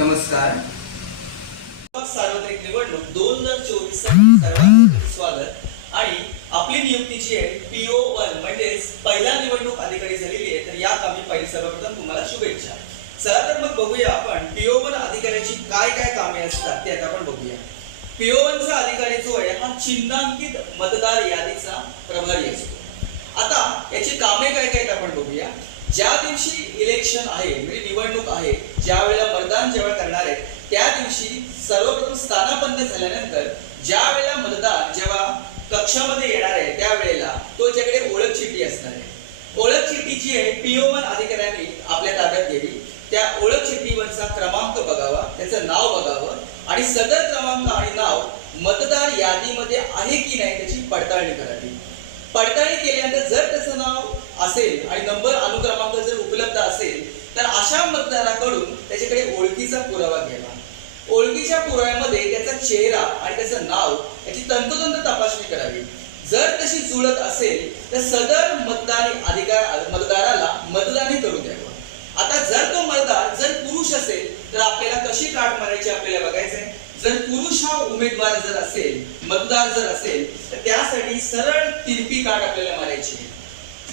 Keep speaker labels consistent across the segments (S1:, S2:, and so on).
S1: नमस्कार.
S2: सार्वत्रिक निवडणूक दोन हजार चोवीससाठी सर्वांचं स्वागत. आणि आपली नियुक्ती जी आहे पीओ वन म्हणजेच पहिला निवडणूक अधिकारी झालेली आहे तर या कामी पहिले सर्वप्रथम तुम्हाला शुभेच्छा. चला तर मग बघूया आपण पीओ वन अधिकाऱ्याची काय काय कामे असतात ते आता आपण बघूया. पीओ वनचा अधिकारी जो आहे हा चिन्हांकित मतदार यादीचा प्रभारी असतो. आता याची कामे काय काय आपण बघूया. ज्या दिवशी इलेक्शन आहे म्हणजे निवडणूक आहे ज्या वेळेला मतदान जेव्हा करणार आहे. त्या दिवशी सर्वप्रथम स्थानापन्न झाल्यानंतर ज्या वेळेला मतदार जेव्हा कक्षामध्ये येणार आहे त्या वेळेला तो ज्याकडे ओळख चिठ्ठी असणार आहे. ओळख चिठ्ठी जी आहे पीओ वन अधिकाऱ्यांनी आपल्या ताब्यात घ्यावी त्या ओळख चिठ्ठीवरचा क्रमांक बघावा त्याचं नाव बघावं आणि सदर क्रमांक आणि नाव मतदार यादीमध्ये आहे की नाही त्याची पडताळणी करावी. पडताळणी केल्यानंतर जर त्याचं नाव असेल आणि नंबर अनुक्रमांक जर उपलब्ध असेल तर अशा मतदाराकडून त्याच्याकडे ओळखीचा पुरावा घ्यावा. ओळखीच्या पुराव्यामध्ये त्याचा चेहरा आणि त्याचं नाव याची तंतोतंत तपासणी करावी. जर तशी जुळत असेल तर सदर मतदान अधिकार मतदाराला मतदानही करू द्यावं. आता जर तो मतदार जर पुरुष असेल तर आपल्याला कशी काट मारायची आपल्याला बघायचंय? जर पुरुष हा उमेदवार जर असेल मतदार जर असेल तर त्यासाठी सरळ तिरपी काट आपल्याला मारायची आहे.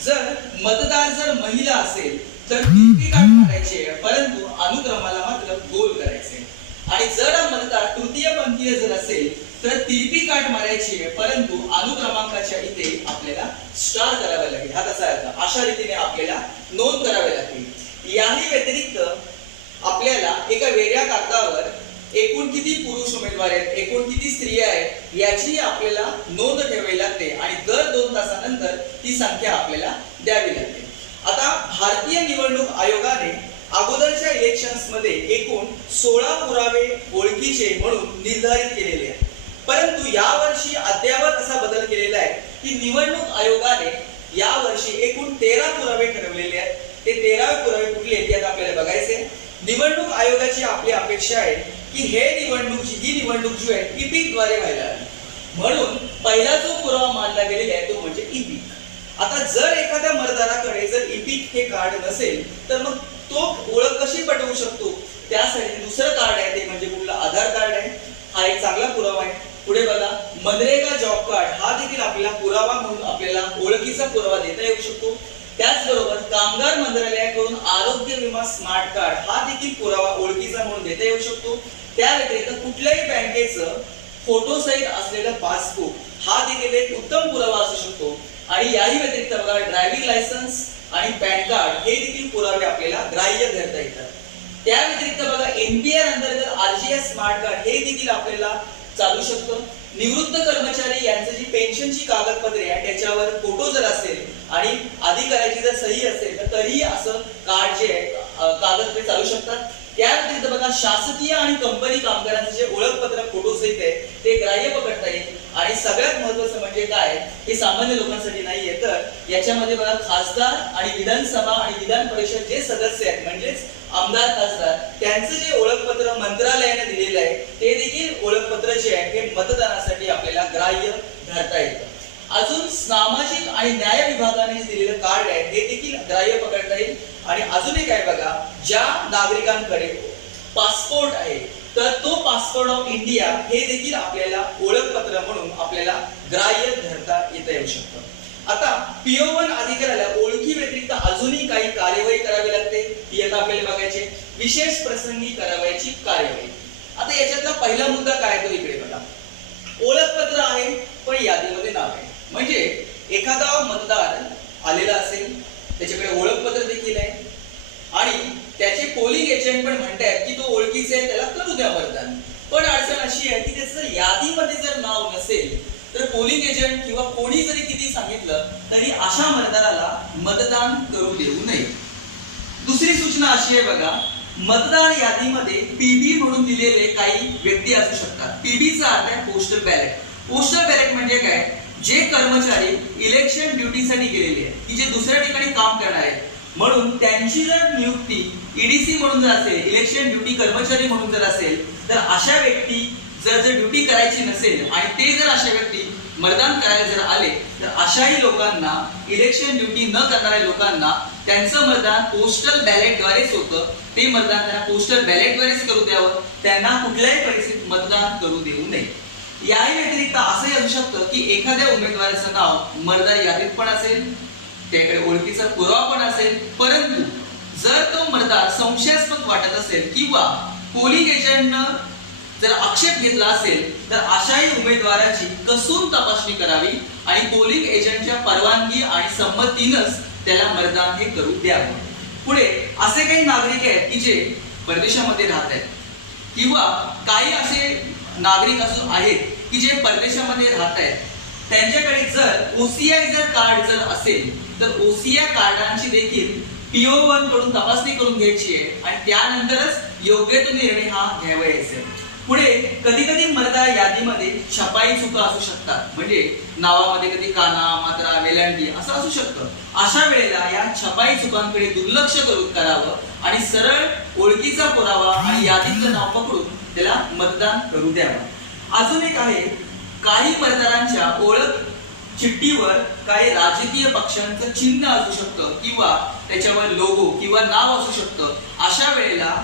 S2: जर मतदार जर महिला असेल तर तिरपी काट मारायची परंतु अनुक्रमाला मात्र गोल करायचे. आणि जर हा मतदार तृतीय पंथीय जर असेल तर तिरपी काट मारायची आहे परंतु अनुक्रमांकाच्या इथे आपल्याला स्टार करावे लागेल. हा कसा अर्थ अशा रीतीने आपल्याला नोंद करावी लागेल याही व्यतिरिक्त आपल्याला एका वेगळ्या एकूण किती पुरुष उमेदवार आहेत? एकूण किती स्त्रिया आहेत? याची आपल्याला नोंद ठेवावी लागते आणि दर दोन तासानंतर ती संख्या आपल्याला द्यावी लागते. आता भारतीय निवडणूक आयोगाने अगोदरच्या इलेक्शन्समध्ये एकूण सोळा पुरावे ओळखीचे म्हणून निर्धारित केलेले आहेत. परंतु यावर्षी अद्यावत असा बदल केलेला आहे की निवडणूक आयोगाने यावर्षी एकूण तेरा पुरावे ठरवलेले आहेत. ते तेरावे पुरावे कुठले आहेत यात आपल्याला बघायचे निवडणूक आयोगाची आपली अपेक्षा आहे की हे निवडणूक ही निवडणूक जी आहे इपिकद्वारे व्हायला हवी. म्हणून पहिला जो पुरावा मानला गेलेला आहे तो म्हणजे इपिक आता जर एखाद्या मतदाराकडे जर इपिक हे कार्ड नसेल तर मग तो ओळख कशी पटवू शकतो? त्यासाठी दुसरं कार्ड आहे ते म्हणजे कुठलं? आधार कार्ड आहे. हा एक चांगला पुरावा आहे. पुढे बघा मनरेगा जॉब कार्ड हा देखील आपल्याला पुरावा म्हणून आपल्याला ओळखीचा पुरावा देता येऊ शकतो. त्याचबरोबर कामगार मंत्रालयाकडून आरोग्य विमा स्मार्ट कार्ड हा देखील पुरावा ओळखीचा म्हणून देता येऊ शकतो. त्या व्यतिरिक्त कुठल्याही बँकेचं फोटो सहित असलेलं पासबुक हा देखील एक उत्तम पुरावा असू शकतो. आणि याही व्यतिरिक्त बघा ड्रायव्हिंग लायसन्स आणि पॅन कार्ड हे देखील पुरावे आपल्याला ग्राह्य धरता येतात. त्या व्यतिरिक्त बघा एनपीआर अंतर्गत आरजीएस स्मार्ट कार्ड हे देखील आपल्याला चालू शकतं. निवृत्त कर्मचारी यांचं जी पेन्शनची कागदपत्रे आहे त्याच्यावर फोटो जर असेल आणि अधिकाऱ्याची जर सही असेल तर तरीही असं कार्ड जे आहे कागदपत्रे चालू शकतात. त्या व्यतिरिक्त बघा शासकीय आणि कंपनी कामगारांचं जे ओळखपत्र फोटो सहित आहे ते ग्राह्य पकडता येईल. आणि सगळ्यात महत्वाचं म्हणजे काय हे सामान्य लोकांसाठी नाहीये. तर याच्यामध्ये बघा खासदार आणि विधानसभा आणि विधान परिषद जे सदस्य आहेत म्हणजेच आमदार खासदार त्यांचं जे ओळखपत्र मंत्रालयाने दिलेलं आहे जे आहे हे मतदानासाठी आपल्याला ग्राह्य धरता येतं. अजून सामाजिक आणि न्याय विभागाने दिलेलं कार्ड आहे हे देखील ग्राह्य पकडता येईल. आणि अजून एक आहे बघा ज्या नागरिकांकडे पासपोर्ट आहे तर तो पासपोर्ट ऑफ इंडिया हे देखील आपल्याला ओळखपत्र म्हणून आपल्याला ग्राह्य धरता येता येऊ शकतं. आता पीओ वन अधिकाऱ्याला ओळखी व्यतिरिक्त अजूनही काही कार्यवाही करावी लागते ती आता आपल्याला बघायचे विशेष प्रसंगी करावयाची कार्यवाही. आता याच्यातला पहिला मुद्दा काय तो इकडे बघा. ओळखपत्र आहे पण यादीमध्ये नाव आहे. म्हणजे एखादा मतदार आलेला असेल त्याच्याकडे ओळखपत्र देखील आहे आणि त्याचे पोलिंग एजंट पण म्हणतायत की तो ओळखीचे आहे त्याला करू द्या मतदान पण अडचण अशी आहे की त्याचं यादीमध्ये जर नाव नसेल तर पोलिंग एजंट किंवा कोणी जरी किती सांगितलं तरी अशा मतदाराला मतदान करू देऊ नये. दुसरी सूचना अशी आहे बघा मतदार यादीमध्ये पीबी म्हणून दिलेले काही व्यक्ती असू शकतात. पीबीचा अर्थ आहे पोस्टल बॅलेट पोस्टल बॅलेट म्हणजे काय? जे कर्मचारी इलेक्शन ड्युटीसाठी गेलेले आहेत. की जे दुसऱ्या ठिकाणी काम करणार आहेत. म्हणून त्यांची जर नियुक्ती ईडीसी म्हणून जर असेल इलेक्शन ड्युटी कर्मचारी म्हणून जर असेल तर अशा व्यक्ती जर जर ड्युटी करायची नसेल आणि ते जर अशा व्यक्ती मतदान करायला जर आले तर अशाही लोकांना इलेक्शन ड्युटी न करणाऱ्या लोकांना त्यांचं मतदान पोस्टल बॅलेटद्वारेच होतं. ते मतदान त्यांना पोस्टल बॅलेटद्वारेच करू द्यावं. त्यांना कुठल्याही परिस्थितीत मतदान करू देऊ नये. याही व्यतिरिक्त असंही असू शकतं की एखाद्या उमेदवाराचं नाव मतदार यादीत पण असेल त्याकडे ओळखीचा पुरावा पण असेल. परंतु जर तो मतदार संशयास्पद वाटत असेल किंवा पोलिंग एजंटनं जर आक्षेप घेतला असेल तर अशाही उमेदवाराची कसून तपासणी करावी आणि पोलिंग एजंटच्या परवानगी आणि संमतीनच त्याला मतदान हे करू द्यावं. पुढे असे काही नागरिक आहेत की जे परदेशामध्ये राहत आहेत. किंवा काही असे नागरिक असून आहेत की जे परदेशामध्ये राहत आहेत. त्यांच्याकडे जर ओसीआय जर कार्ड जर असेल तर ओसीआय कार्डांची देखील पीओ वनकडून तपासणी करून घ्यायची आहे आणि त्यानंतरच योग्य तो निर्णय हा घ्यावयाचा आहे. पुढे कधी कधी मर्दा यादीमध्ये छपाई चुका असू शकतात. म्हणजे नावामध्ये कधी काना मात्रा वेलांटी असं असू शकतं. अशा वेळेला या छपाई चुकांकडे दुर्लक्ष करून करावं आणि सरळ ओळखीचा पुरावा आणि यादीतलं नाव पकडून त्याला मतदान करू द्यावं. अजून एक आहे काही मतदारांच्या ओळख चिठ्ठीवर काही राजकीय पक्षांचं चिन्ह असू शकतं किंवा त्याच्यावर लोगो किंवा नाव असू शकतं. अशा वेळेला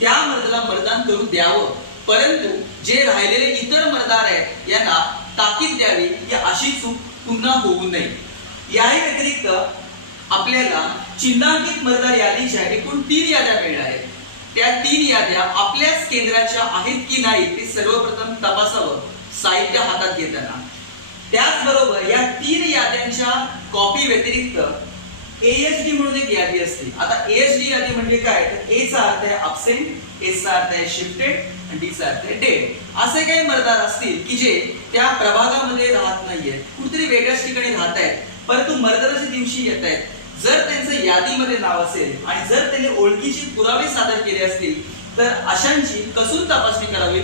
S2: त्या मतदाला मतदान करू द्यावं. परंतु जे राहिलेले इतर मतदार आहेत यांना ताकीद द्यावी की अशी चूक पुन्हा होऊ नये. याही व्यतिरिक्त आपल्याला चिन्हांकित मतदार यादीच्या एकूण तीन याद्या मिळणार आहेत. त्या तीन याद्या आपल्याच केंद्राच्या आहेत की नाही ते सर्वप्रथम तपासावं साहित्य हातात घेताना. त्याचबरोबर या तीन याद्यांच्या कॉपी व्यतिरिक्त एएसडी म्हणून एक यादी असते. आता एएसडी यादी म्हणजे काय? तर ए अर्थ आहे अब्सेंट एचा अर्थ आहे शिफ्टेड डेड असे काही मतदार असतील की जे त्या प्रभागामध्ये राहत नाहीयेत. कुठेतरी वेगळ्याच ठिकाणी राहत आहेत परंतु मतदानाच्या दिवशी येत आहेत जर त्यांचं यादीमध्ये नाव असेल आणि जर त्यांनी ओळखीची पुरावे सादर केले असतील तर अशांची कसून तपासणी करावी?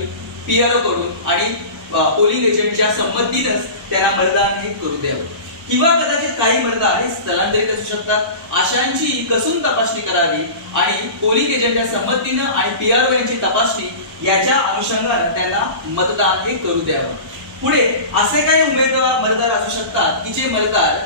S2: पीआरओ कडून आणि पोलिंग एजंटच्या संमतीनंच त्यांना मतदान हे करू द्यावं. किंवा कदाचित काही मतदार हे स्थलांतरित असू शकतात. अशांची कसून तपासणी करावी? आणि पोलिंग एजंटच्या संमतीनं आणि पीआरओ यांची तपासणी याच्या अनुषंगानं त्यांना मतदान हे करू द्यावं. पुढे असे काही उमेदवार मतदार असू शकतात की जे मतदार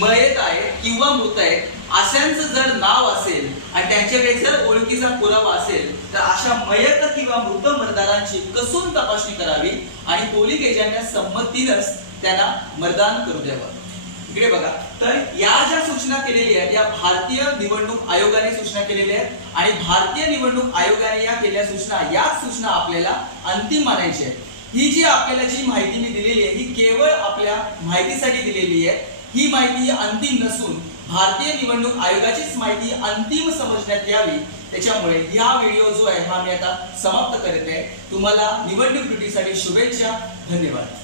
S2: मयत आहेत किंवा मृत आहेत अशांचं जर नाव असेल आणि त्यांच्याकडे जर ओळखीचा पुरावा असेल तर अशा मयत किंवा मृत मतदारांची कसून तपासणी करावी आणि पोलिंग एजंटच्या संमतीनंच त्यांना मतदान करू द्यावं. इकडे बघा. तर या ज्या सूचना केलेल्या आहेत या भारतीय निवडणूक आयोगाने सूचना केलेल्या आहेत आणि भारतीय निवडणूक आयोगाने या केलेल्या सूचना याच सूचना आपल्याला अंतिम मानायची आहे ही जी आपल्याला जी माहिती मी दिलेली आहे ही केवळ आपल्या माहितीसाठी दिलेली आहे. ही माहिती अंतिम नसून भारतीय निवडणूक आयोगाचीच माहिती अंतिम समजण्यात यावी. त्याच्यामुळे हा व्हिडिओ जो आहे हा मी आता समाप्त करत आहे. तुम्हाला निवडणूक ड्युटीसाठी शुभेच्छा. धन्यवाद.